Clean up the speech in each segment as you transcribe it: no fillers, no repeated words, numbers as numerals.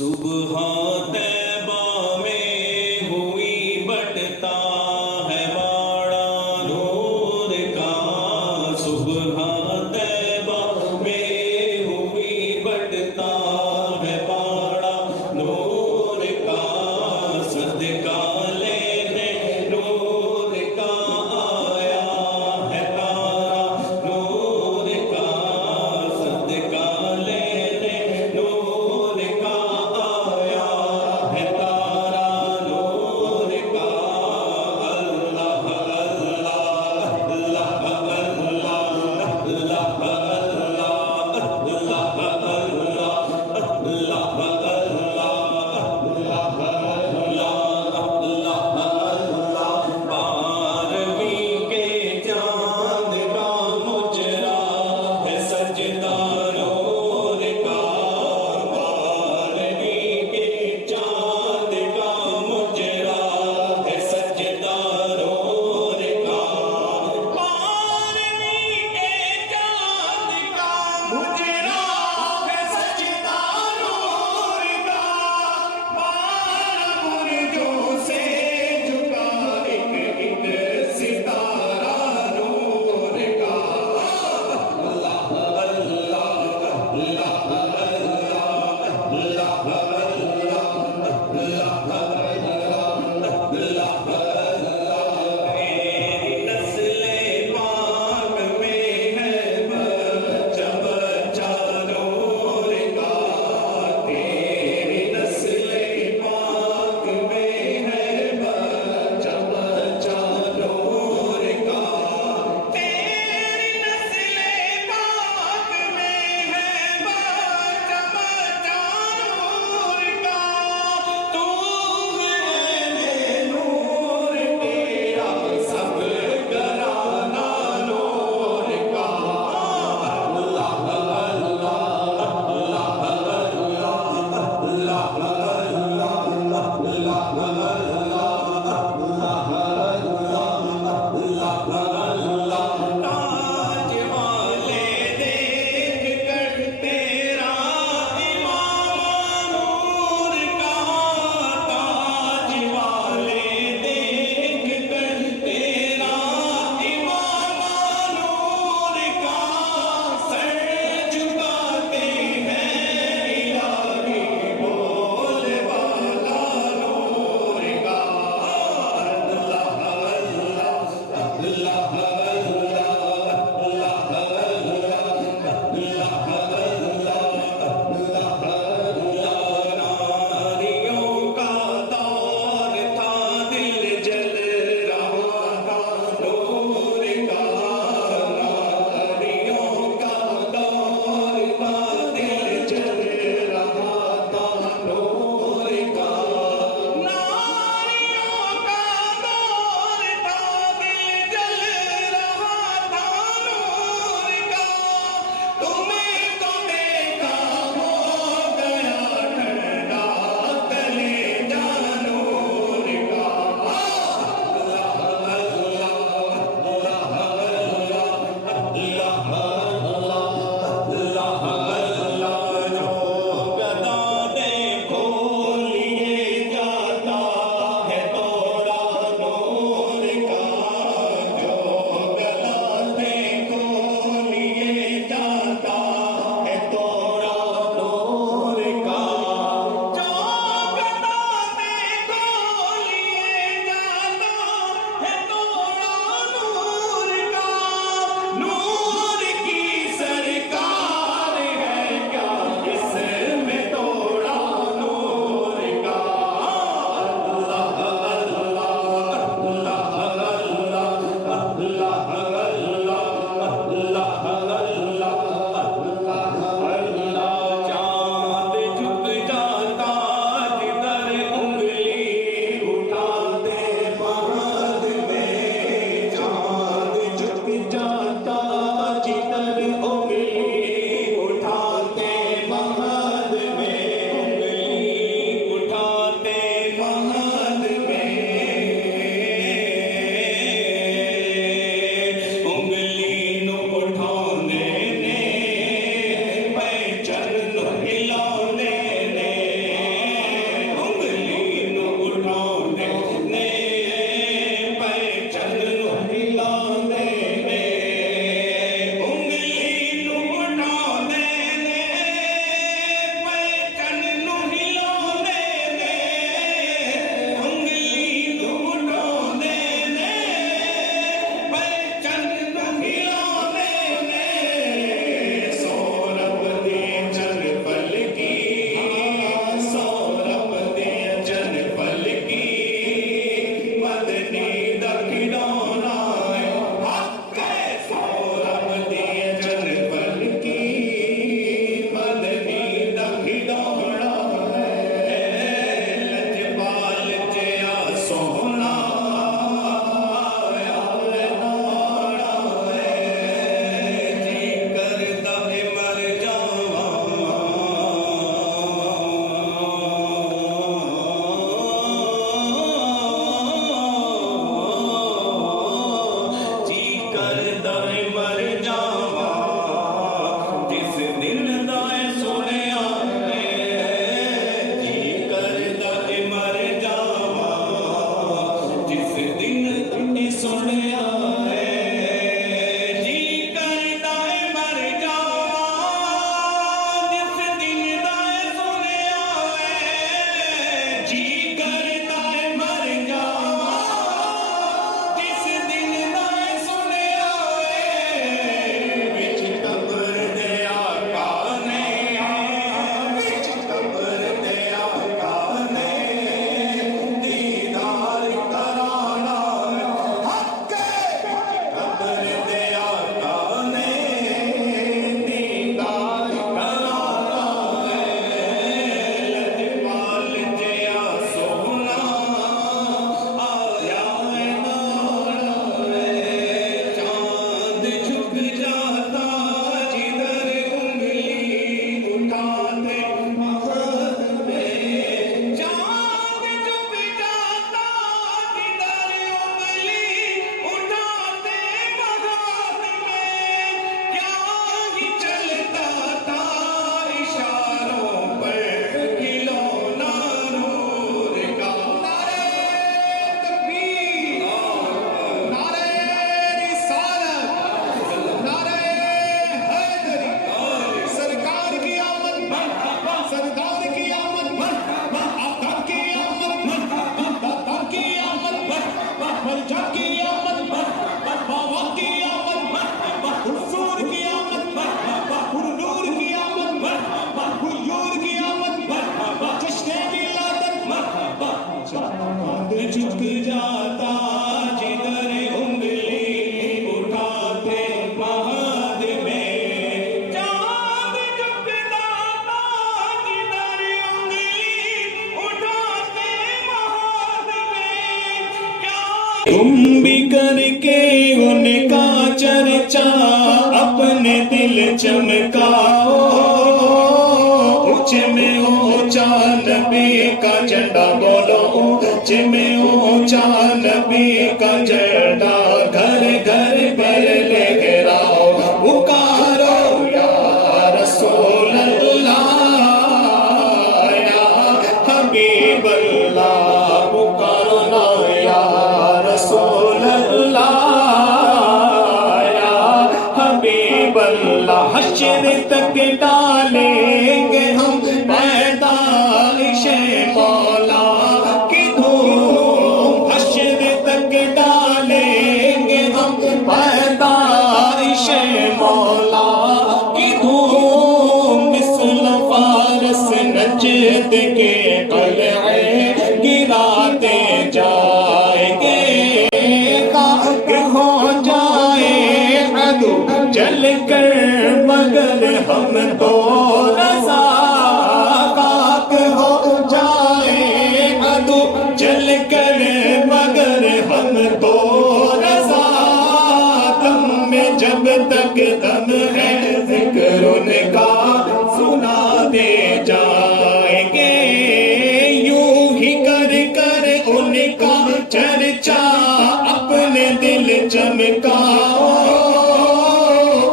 صبح طیبہ میں ہوئی بٹتا ہے باڑا نور کا، صبح طیبہ میں ہوئی بٹتا ہے باڑا نور کا، صدقہ لینے نور کا آیا ہے تارا نور کا، صدقہ لینے نور کا آیا ہے تارا تم بھی کر کے ان کا چرچا اپنے دل چمکاؤ، اونچے میں اونچا نبی کا جھنڈا بولو، اونچے میں اونچا نبی کا جھنڈا گھر گھر پر لہراؤ، پکارو یا رسول اللہ یا حبیب اللہ، پکارو نا یا رسول اللہ یا حبیب اللہ۔ حشر تک ڈالیں گے ہم پیدائش مولا کی دھوم، حشر تک ڈالیں گے ہم پیدائش مولا کی دھوم، مثل فارس نجد کے قلعے گراتے جائیں گے، خاک ہو جائے عدو جل کر مگر ہم تو رضا، خاک ہو جائے عدو جل کر مگر ہم تو رضا، دم میں جب تک دم ہے ذکر ان کا سناتے جائیں گے، یوں ہی کر کر ان کا چرچا اپنے دل چمکاؤ،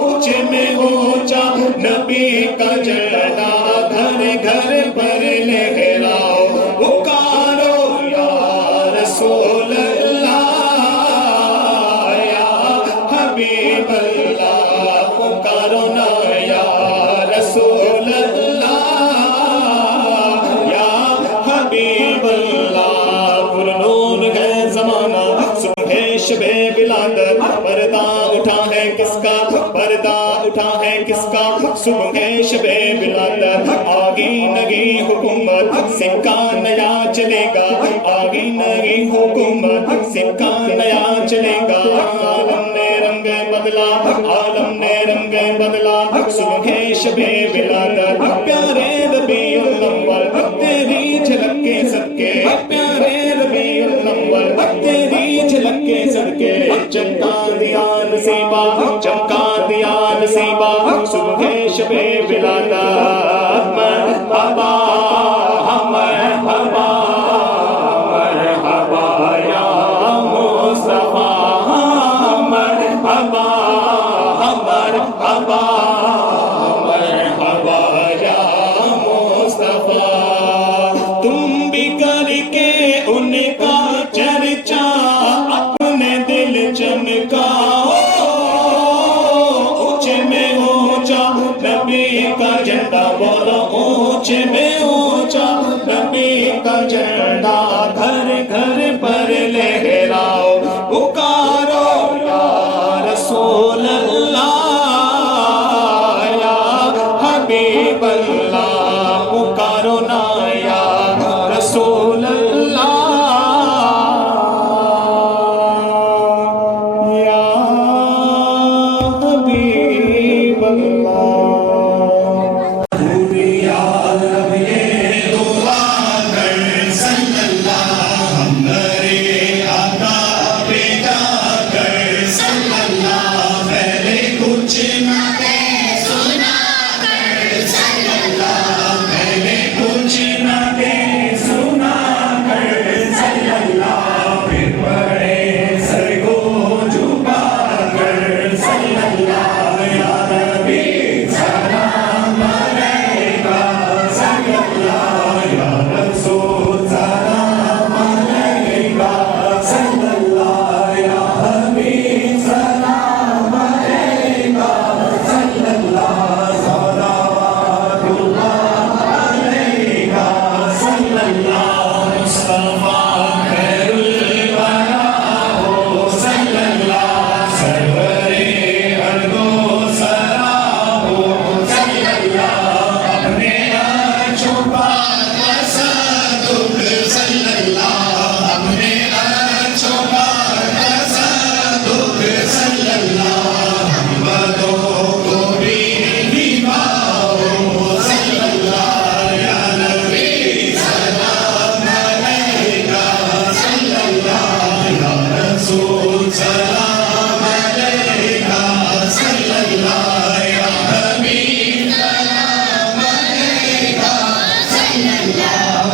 اونچے میں اونچا نبی کا جھنڈا گھر گھر پر لہراؤ، پکارو یا رسول اللہ یا حبیب اللہ، پکارو نا یا رسول اللہ یا حبیب اللہ۔ پرنور ہے زمانہ صبح شب ولادت، پردہ اٹھا ہے کس کا، پردہ اٹھا ہے کس کا، صبح شب ولادت، آگی نگی حکومت سکہ نیا چلے گا، آگی نگی حکومت سکہ نیا چلے گا، عالم نے رنگ بدلا، عالم نے رنگ بدلا، صبح شب ولادت، پیارے ربیع الاول تیری جھلک کے صدقے، پیارے ربیع الاول تیری جھلک کے صدقے، چمکا دیا نصیبہ، چمکا دیا نصیبہ، صبح شب ولادت، مرحبا مرحبا مرحبا یا مصطفیٰ، مرحبا مرحبا مرحبا یا مصطفیٰ، تم بھی کر کے ان کا چرچا اپنے دل چمکاؤ، اونچے میں اونچا نبی کا جھنڈا بولو، اونچے میں اونچا نبی کا جھنڈا گھر گھر پر لہراؤ، پکارو یا رسول اللہ یا حبیب اللہ، پکارو نا یا رسول اللہ یا حبیب اللہ۔ یا رب یہ دعا کر سن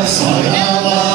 صلوات